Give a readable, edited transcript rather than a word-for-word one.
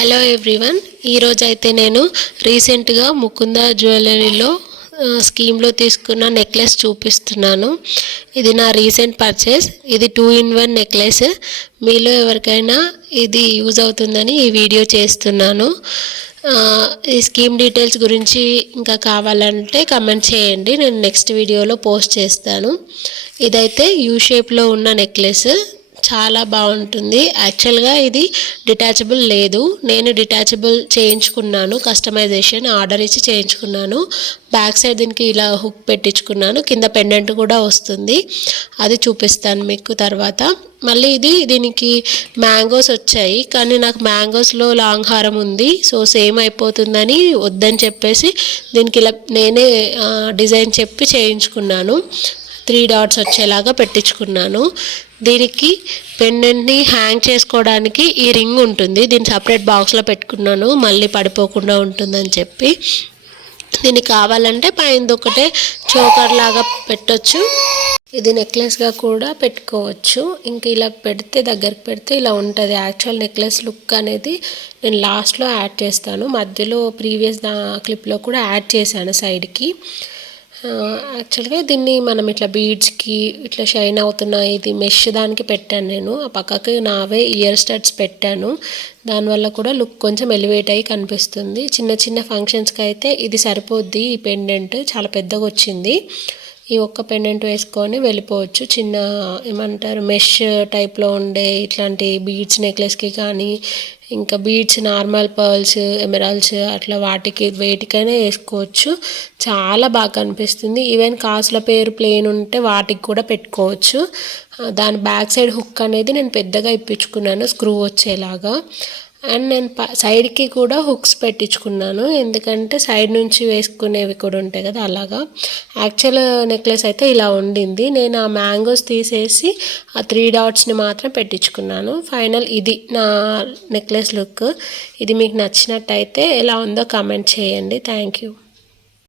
Hello everyone, ఈరోజు అయితే నేను రీసెంట్గా ముకుంద జ్యువెలరీలో స్కీమ్లో తీసుకున్న నెక్లెస్ చూపిస్తున్నాను. ఇది నా రీసెంట్ పర్చేస్. ఇది 2-in-1 నెక్లెస్. మీలో ఎవరికైనా ఇది యూజ్ అవుతుందని ఈ వీడియో చేస్తున్నాను. ఈ స్కీమ్ డీటెయిల్స్ గురించి ఇంకా కావాలంటే కమెంట్ చేయండి, నేను నెక్స్ట్ వీడియోలో పోస్ట్ చేస్తాను. ఇదైతే యూ షేప్లో ఉన్న నెక్లెస్, చాలా బాగుంటుంది. యాక్చువల్గా ఇది డిటాచబుల్ లేదు, నేను డిటాచబుల్ చేయించుకున్నాను, కస్టమైజేషన్ ఆర్డర్ ఇచ్చి చేయించుకున్నాను. బ్యాక్ సైడ్ దీనికి ఇలా హుక్ పెట్టించుకున్నాను, కింద పెండెంట్ కూడా వస్తుంది, అది చూపిస్తాను మీకు తర్వాత. మళ్ళీ దీనికి మ్యాంగోస్ వచ్చాయి, కానీ నాకు మ్యాంగోస్లో లాంగ్ హారం ఉంది, సో సేమ్ అయిపోతుందని వద్దని చెప్పేసి దీనికి ఇలా నేనే డిజైన్ చెప్పి చేయించుకున్నాను. 3 డాట్స్ వచ్చేలాగా పెట్టించుకున్నాను. దీనికి పెండెంట్ని హ్యాంగ్ చేసుకోవడానికి ఈ రింగ్ ఉంటుంది, దీన్ని సపరేట్ బాక్స్లో పెట్టుకున్నాను, మళ్ళీ పడిపోకుండా ఉంటుందని చెప్పి. దీనికి కావాలంటే పైన ఒకటే చోకర్ లాగా పెట్టొచ్చు, ఇది నెక్లెస్గా కూడా పెట్టుకోవచ్చు. ఇంక ఇలా పెడితే దగ్గరికి పెడితే ఇలా ఉంటుంది. యాక్చువల్ నెక్లెస్ లుక్ అనేది నేను లాస్ట్లో యాడ్ చేస్తాను, మధ్యలో ప్రీవియస్ క్లిప్లో కూడా యాడ్ చేశాను సైడ్కి. యాక్చువల్గా దీన్ని మనం ఇట్లా బీడ్స్కి ఇట్లా షైన్ అవుతున్నాయి, ఇది మెష్ దానికి పెట్టాను నేను. ఆ పక్కకి నావే ఇయర్ స్టడ్స్ పెట్టాను, దానివల్ల కూడా లుక్ కొంచెం ఎలివేట్ అయ్యి కనిపిస్తుంది. చిన్న చిన్న ఫంక్షన్స్కి అయితే ఇది సరిపోద్ది. ఈ పెండెంట్ చాలా పెద్దగా వచ్చింది, ఈ ఒక్క పెండెంట్ వేసుకొని వెళ్ళిపోవచ్చు. చిన్న ఏమంటారు మెష్ టైప్లో ఉండే ఇట్లాంటి బీడ్స్ నెక్లెస్కి కానీ, ఇంకా బీడ్స్ నార్మల్ పర్ల్స్, ఎమరాల్డ్స్ అట్లా వాటికి వేటికైనా వేసుకోవచ్చు, చాలా బాగా కనిపిస్తుంది. ఈవెన్ కాసుల పేరు ప్లేన్ ఉంటే వాటికి కూడా పెట్టుకోవచ్చు. దాని బ్యాక్ సైడ్ హుక్ అనేది నేను పెద్దగా ఇప్పించుకున్నాను, స్క్రూ వచ్చేలాగా. అండ్ నేను సైడ్కి కూడా హుక్స్ పెట్టించుకున్నాను, ఎందుకంటే సైడ్ నుంచి వేసుకునేవి కూడా ఉంటాయి కదా, అలాగా. యాక్చువల్ నెక్లెస్ అయితే ఇలా ఉండింది, నేను ఆ మ్యాంగోస్ తీసేసి ఆ 3 డాట్స్ని మాత్రం పెట్టించుకున్నాను. ఫైనల్ ఇది నా నెక్లెస్ లుక్. ఇది మీకు నచ్చినట్టయితే ఎలా ఉందో కామెంట్ చేయండి. Thank you.